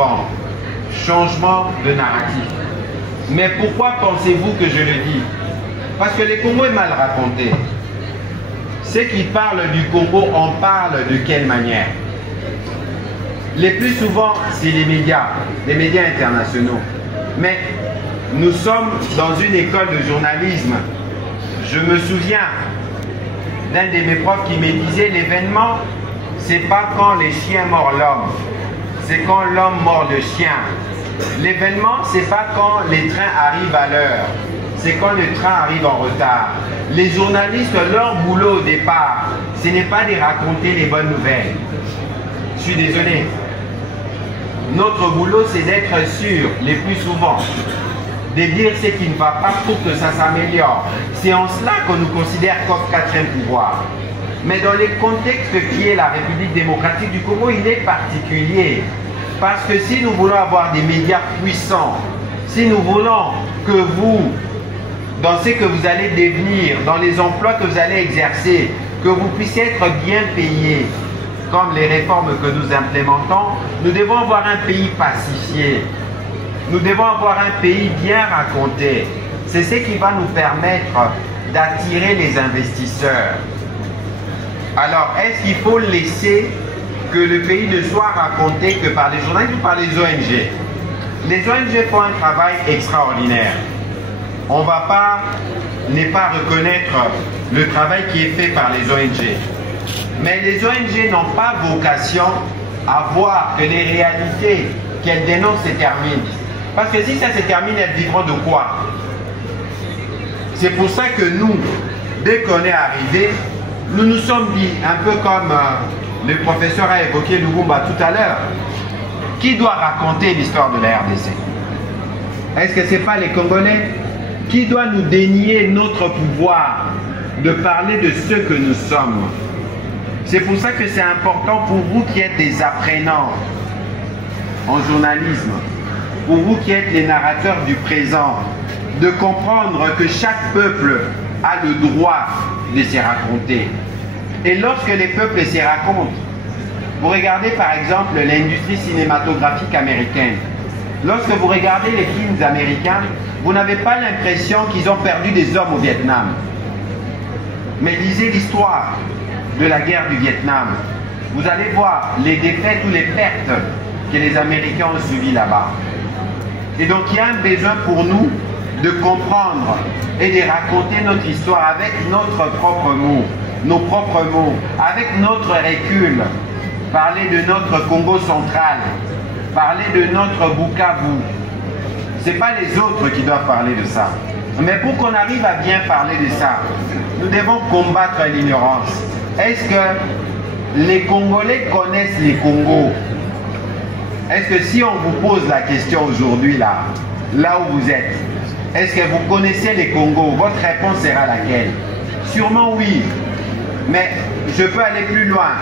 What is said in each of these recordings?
souvent. Changement de narratif. Mais pourquoi pensez-vous que je le dis? Parce que le Congo est mal raconté. Ceux qui parlent du Congo en parlent de quelle manière? Les plus souvent, c'est les médias internationaux. Mais nous sommes dans une école de journalisme. Je me souviens d'un de mes profs qui me disait l'événement, c'est pas quand les chiens mordent l'homme, c'est quand l'homme mord le chien. L'événement, c'est pas quand les trains arrivent à l'heure, c'est quand le train arrive en retard. Les journalistes, leur boulot au départ, ce n'est pas de raconter les bonnes nouvelles. Je suis désolé. Notre boulot, c'est d'être sûr, les plus souvent, de dire ce qui ne va pas pour que ça s'améliore. C'est en cela qu'on nous considère comme quatrième pouvoir. Mais dans les contextes qui est la République démocratique du Congo, il est particulier. Parce que si nous voulons avoir des médias puissants, si nous voulons que vous, dans ce que vous allez devenir, dans les emplois que vous allez exercer, que vous puissiez être bien payés, comme les réformes que nous implémentons, nous devons avoir un pays pacifié. Nous devons avoir un pays bien raconté. C'est ce qui va nous permettre d'attirer les investisseurs. Alors, est-ce qu'il faut laisser que le pays ne soit raconté que par les journalistes ou par les ONG? Les ONG font un travail extraordinaire. On ne va pas ne pas reconnaître le travail qui est fait par les ONG. Mais les ONG n'ont pas vocation à voir que les réalités qu'elles dénoncent se terminent. Parce que si ça se termine, elles vivront de quoi? C'est pour ça que nous, dès qu'on est arrivé, nous nous sommes dit, un peu comme le professeur a évoqué Lubumba tout à l'heure, qui doit raconter l'histoire de la RDC? Est-ce que ce n'est pas les Congolais? Qui doit nous dénier notre pouvoir de parler de ce que nous sommes? C'est pour ça que c'est important pour vous qui êtes des apprenants en journalisme, pour vous qui êtes les narrateurs du présent, de comprendre que chaque peuple a le droit de se raconter. Et lorsque les peuples se racontent, vous regardez par exemple l'industrie cinématographique américaine. Lorsque vous regardez les films américains, vous n'avez pas l'impression qu'ils ont perdu des hommes au Vietnam. Mais lisez l'histoire de la guerre du Vietnam. Vous allez voir les défaites ou les pertes que les Américains ont subies là-bas. Et donc il y a un besoin pour nous de comprendre et de raconter notre histoire avec notre propre mot, nos propres mots, avec notre recul. Parler de notre Congo central, parler de notre Bukavu. Ce n'est pas les autres qui doivent parler de ça. Mais pour qu'on arrive à bien parler de ça, nous devons combattre l'ignorance. Est-ce que les Congolais connaissent les Congos? Est-ce que si on vous pose la question aujourd'hui, là où vous êtes, est-ce que vous connaissez les Congos? Votre réponse sera laquelle? Sûrement oui. Mais je peux aller plus loin.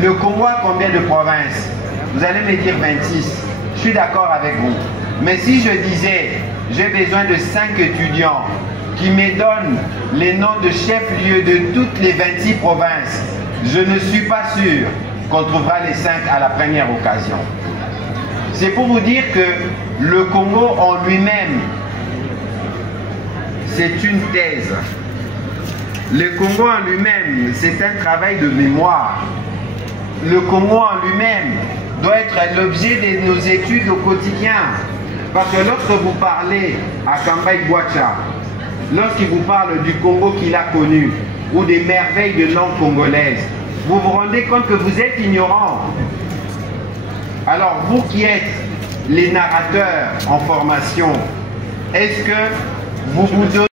Le Congo a combien de provinces? Vous allez me dire 26. Je suis d'accord avec vous. Mais si je disais, j'ai besoin de 5 étudiants qui me donnent les noms de chefs-lieux de toutes les 26 provinces, je ne suis pas sûr qu'on trouvera les 5 à la première occasion. C'est pour vous dire que le Congo en lui-même, c'est une thèse. Le Congo en lui-même, c'est un travail de mémoire. Le Congo en lui-même doit être l'objet de nos études au quotidien. Parce que lorsque vous parlez à Kambaï Bouacha, lorsqu'il vous parle du Congo qu'il a connu, ou des merveilles de langue congolaise, vous vous rendez compte que vous êtes ignorant. Alors vous qui êtes les narrateurs en formation, est-ce que vous vous donnez